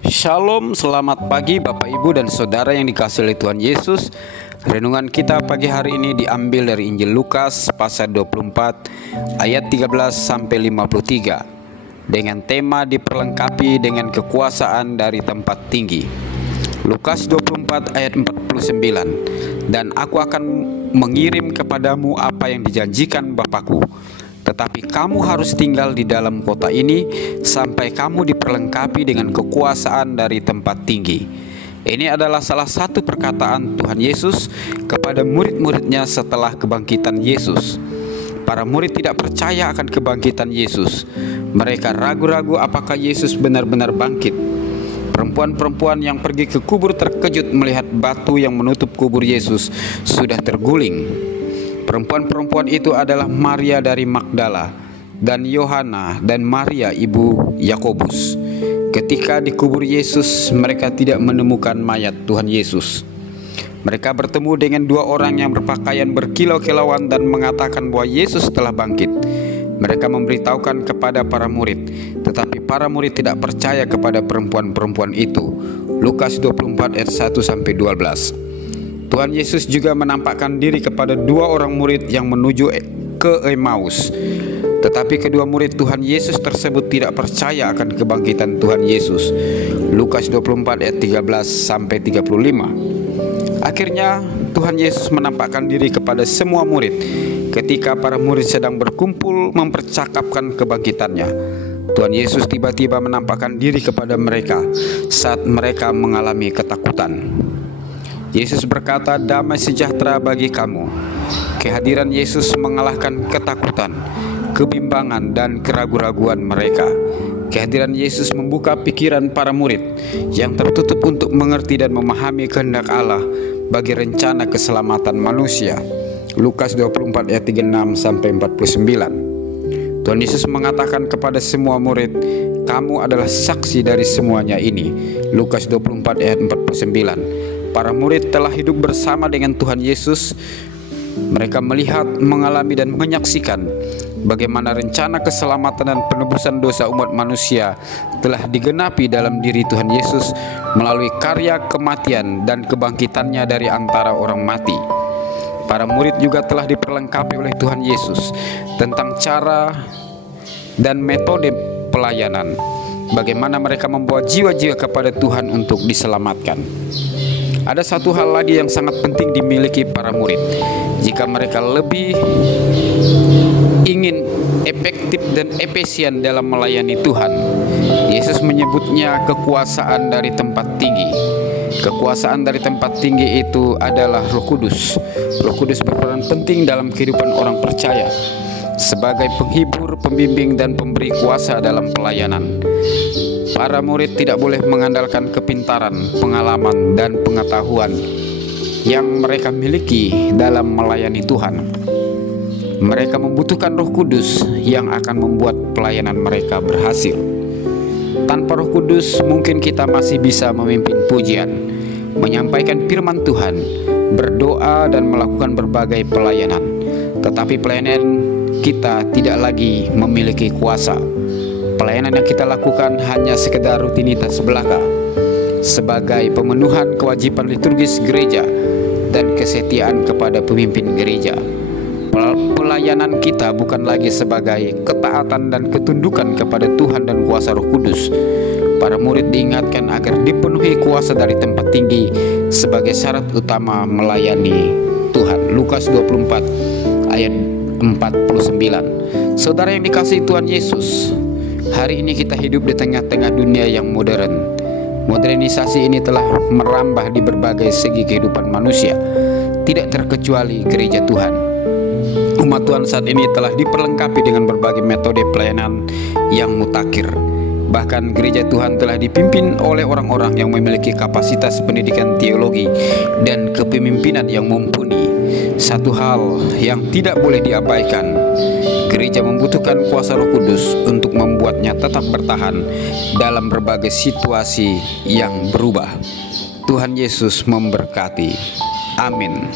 Shalom, selamat pagi Bapak Ibu dan Saudara yang dikasihi oleh Tuhan Yesus. Renungan kita pagi hari ini diambil dari Injil Lukas pasal 24 ayat 13 sampai 53 dengan tema diperlengkapi dengan kekuasaan dari tempat tinggi. Lukas 24 ayat 49. Dan aku akan mengirim kepadamu apa yang dijanjikan Bapakku, tetapi kamu harus tinggal di dalam kota ini sampai kamu diperlengkapi dengan kekuasaan dari tempat tinggi. Ini adalah salah satu perkataan Tuhan Yesus kepada murid-muridnya setelah kebangkitan Yesus. Para murid tidak percaya akan kebangkitan Yesus. Mereka ragu-ragu apakah Yesus benar-benar bangkit. Perempuan-perempuan yang pergi ke kubur terkejut melihat batu yang menutup kubur Yesus sudah terguling. Perempuan-perempuan itu adalah Maria dari Magdala dan Yohana dan Maria ibu Yakobus. Ketika di kubur Yesus, mereka tidak menemukan mayat Tuhan Yesus. Mereka bertemu dengan dua orang yang berpakaian berkilau-kilauan dan mengatakan bahwa Yesus telah bangkit. Mereka memberitahukan kepada para murid, tetapi para murid tidak percaya kepada perempuan-perempuan itu. Lukas 24 ayat 1 sampai 12. Tuhan Yesus juga menampakkan diri kepada dua orang murid yang menuju ke Emmaus. Tetapi kedua murid Tuhan Yesus tersebut tidak percaya akan kebangkitan Tuhan Yesus. Lukas 24 ayat 13 sampai 35. Akhirnya Tuhan Yesus menampakkan diri kepada semua murid ketika para murid sedang berkumpul mempercakapkan kebangkitannya. Tuhan Yesus tiba-tiba menampakkan diri kepada mereka saat mereka mengalami ketakutan. Yesus berkata, "Damai sejahtera bagi kamu." Kehadiran Yesus mengalahkan ketakutan, kebimbangan, dan keraguan-raguan mereka. Kehadiran Yesus membuka pikiran para murid yang tertutup untuk mengerti dan memahami kehendak Allah bagi rencana keselamatan manusia. Lukas 24 ayat 36 sampai 49. Tuhan Yesus mengatakan kepada semua murid, "Kamu adalah saksi dari semuanya ini." Lukas 24 ayat 49. Para murid telah hidup bersama dengan Tuhan Yesus. Mereka melihat, mengalami, dan menyaksikan bagaimana rencana keselamatan dan penebusan dosa umat manusia telah digenapi dalam diri Tuhan Yesus melalui karya kematian dan kebangkitannya dari antara orang mati. Para murid juga telah diperlengkapi oleh Tuhan Yesus tentang cara dan metode pelayanan, bagaimana mereka membawa jiwa-jiwa kepada Tuhan untuk diselamatkan. Ada satu hal lagi yang sangat penting dimiliki para murid. Jika mereka lebih ingin efektif dan efisien dalam melayani Tuhan, Yesus menyebutnya kekuasaan dari tempat tinggi. Kekuasaan dari tempat tinggi itu adalah Roh Kudus. Roh Kudus berperan penting dalam kehidupan orang percaya sebagai penghibur, pembimbing, dan pemberi kuasa dalam pelayanan. Para murid tidak boleh mengandalkan kepintaran, pengalaman, dan pengetahuan yang mereka miliki dalam melayani Tuhan. Mereka membutuhkan Roh Kudus yang akan membuat pelayanan mereka berhasil. Tanpa Roh Kudus, mungkin kita masih bisa memimpin pujian, menyampaikan firman Tuhan, berdoa, dan melakukan berbagai pelayanan. Tetapi pelayanan kita tidak lagi memiliki kuasa. Pelayanan yang kita lakukan hanya sekedar rutinitas belaka sebagai pemenuhan kewajiban liturgis gereja dan kesetiaan kepada pemimpin gereja. Pelayanan kita bukan lagi sebagai ketaatan dan ketundukan kepada Tuhan dan kuasa Roh Kudus. Para murid diingatkan agar dipenuhi kuasa dari tempat tinggi sebagai syarat utama melayani Tuhan. Lukas 24 ayat 49. Saudara yang dikasihi Tuhan Yesus, hari ini kita hidup di tengah-tengah dunia yang modern. Modernisasi ini telah merambah di berbagai segi kehidupan manusia, tidak terkecuali gereja Tuhan. Umat Tuhan saat ini telah diperlengkapi dengan berbagai metode pelayanan yang mutakhir. Bahkan gereja Tuhan telah dipimpin oleh orang-orang yang memiliki kapasitas pendidikan teologi dan kepemimpinan yang mumpuni. Satu hal yang tidak boleh diabaikan, gereja membutuhkan kuasa Roh Kudus untuk membuatnya tetap bertahan dalam berbagai situasi yang berubah. Tuhan Yesus memberkati. Amin.